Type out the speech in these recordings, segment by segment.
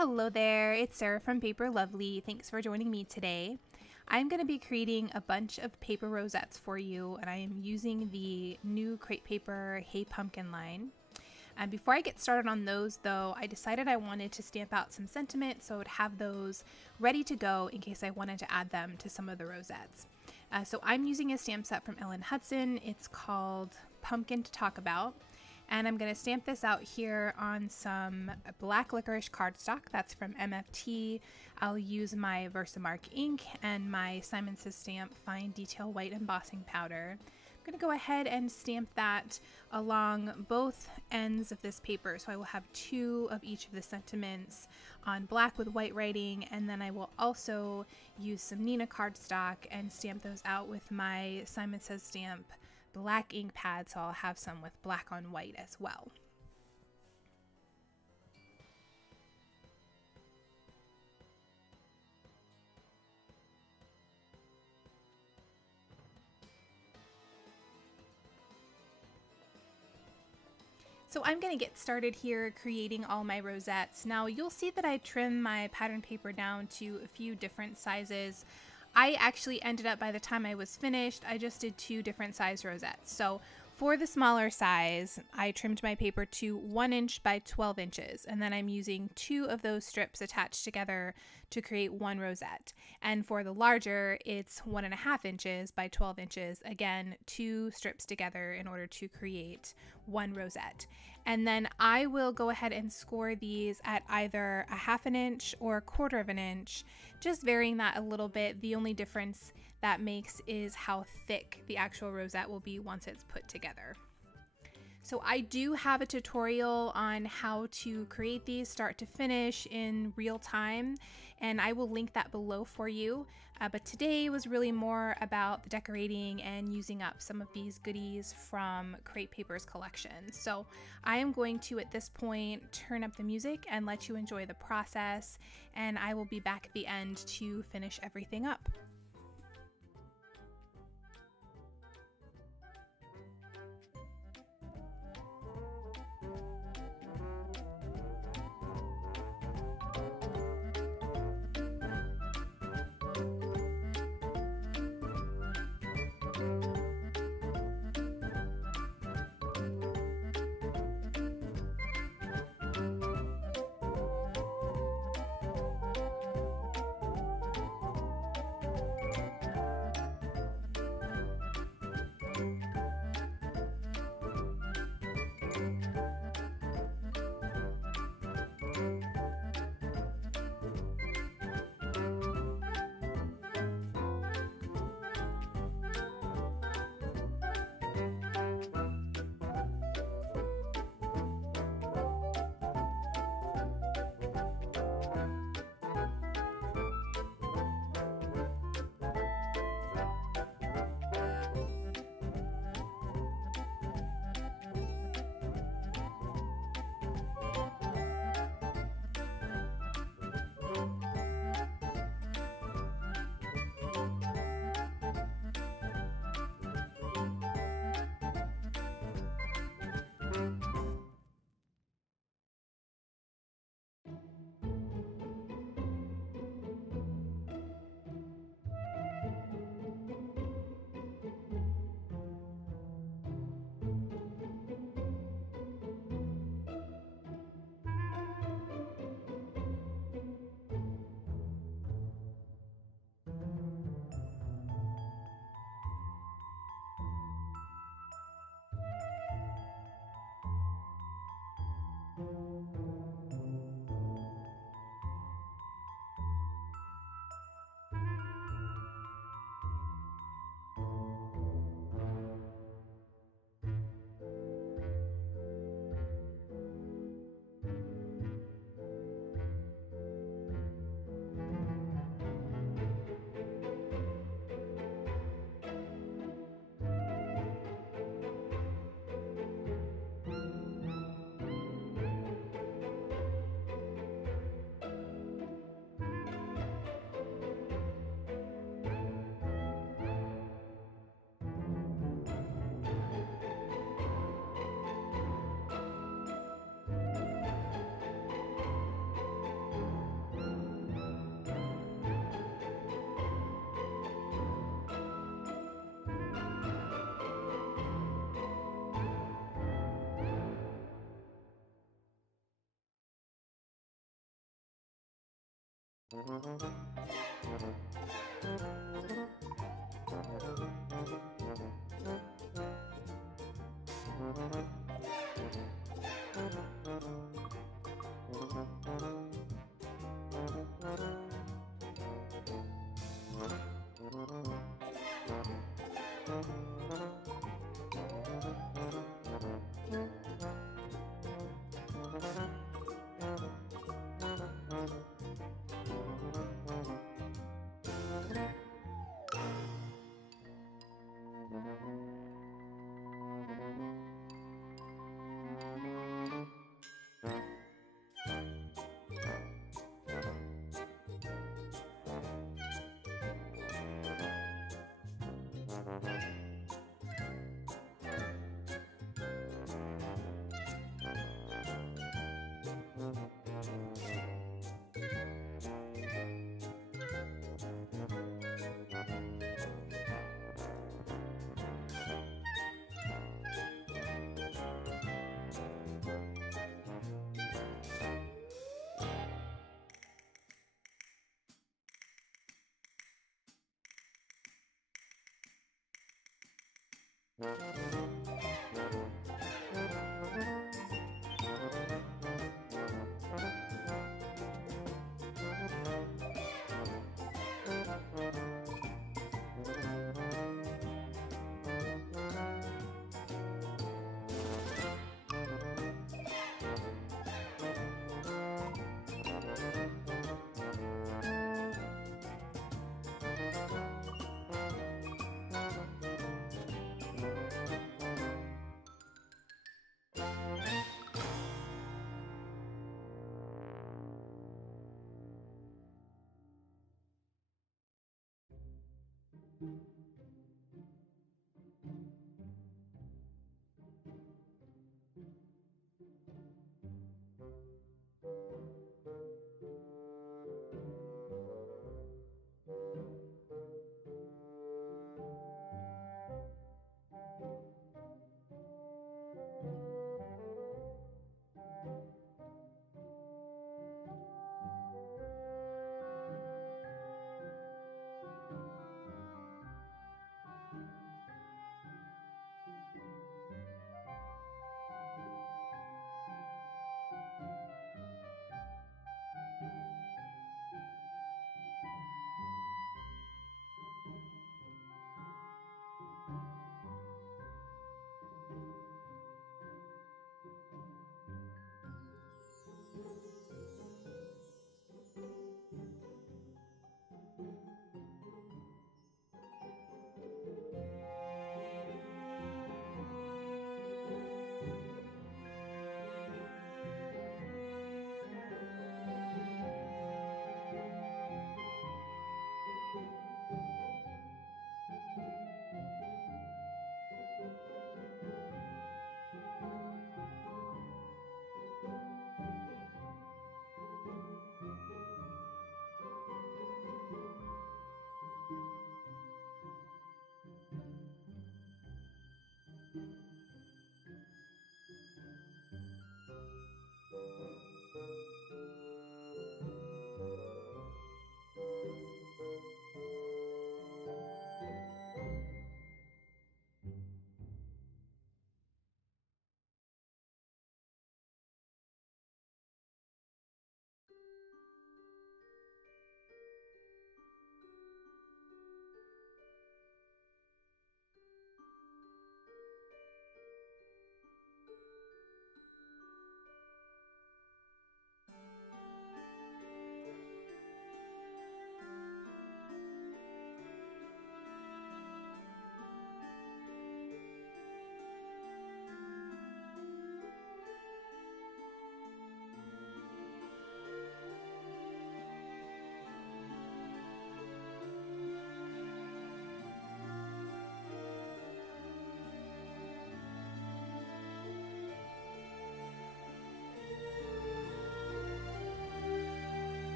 Hello there, it's Sarah from Paper Lovely. Thanks for joining me today. I'm going to be creating a bunch of paper rosettes for you, and I am using the new Crate Paper Hey Pumpkin line. And before I get started on those though, I decided I wanted to stamp out some sentiment so I would have those ready to go in case I wanted to add them to some of the rosettes. So I'm using a stamp set from Hutson. It's called Pumpkin to Talk About. And I'm going to stamp this out here on some black licorice cardstock. That's from MFT. I'll use my Versamark ink and my Simon Says Stamp Fine Detail White Embossing Powder. I'm going to go ahead and stamp that along both ends of this paper. So I will have two of each of the sentiments on black with white writing, and then I will also use some Nina cardstock and stamp those out with my Simon Says Stamp black ink pad, so I'll have some with black on white as well. So I'm going to get started here creating all my rosettes. Now you'll see that I trim my pattern paper down to a few different sizes. I actually ended up, by the time I was finished, I just did two different size rosettes. So for the smaller size, I trimmed my paper to 1 inch by 12 inches, and then I'm using two of those strips attached together to create one rosette. And for the larger, it's 1.5 inches by 12 inches, again, two strips together in order to create one rosette. And then I will go ahead and score these at either 1/2 inch or 1/4 inch, just varying that a little bit. The only difference that makes is how thick the actual rosette will be once it's put together. So I do have a tutorial on how to create these start to finish in real time, and I will link that below for you. But today was really more about the decorating and using up some of these goodies from Crate Paper's collection. So I am going to, at this point, turn up the music and let you enjoy the process, and I will be back at the end to finish everything up.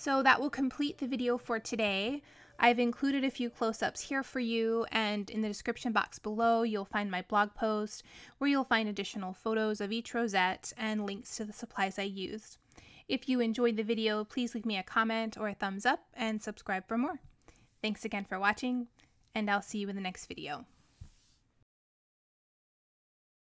So that will complete the video for today. I've included a few close-ups here for you, and in the description box below you'll find my blog post where you'll find additional photos of each rosette and links to the supplies I used. If you enjoyed the video, please leave me a comment or a thumbs up and subscribe for more. Thanks again for watching, and I'll see you in the next video.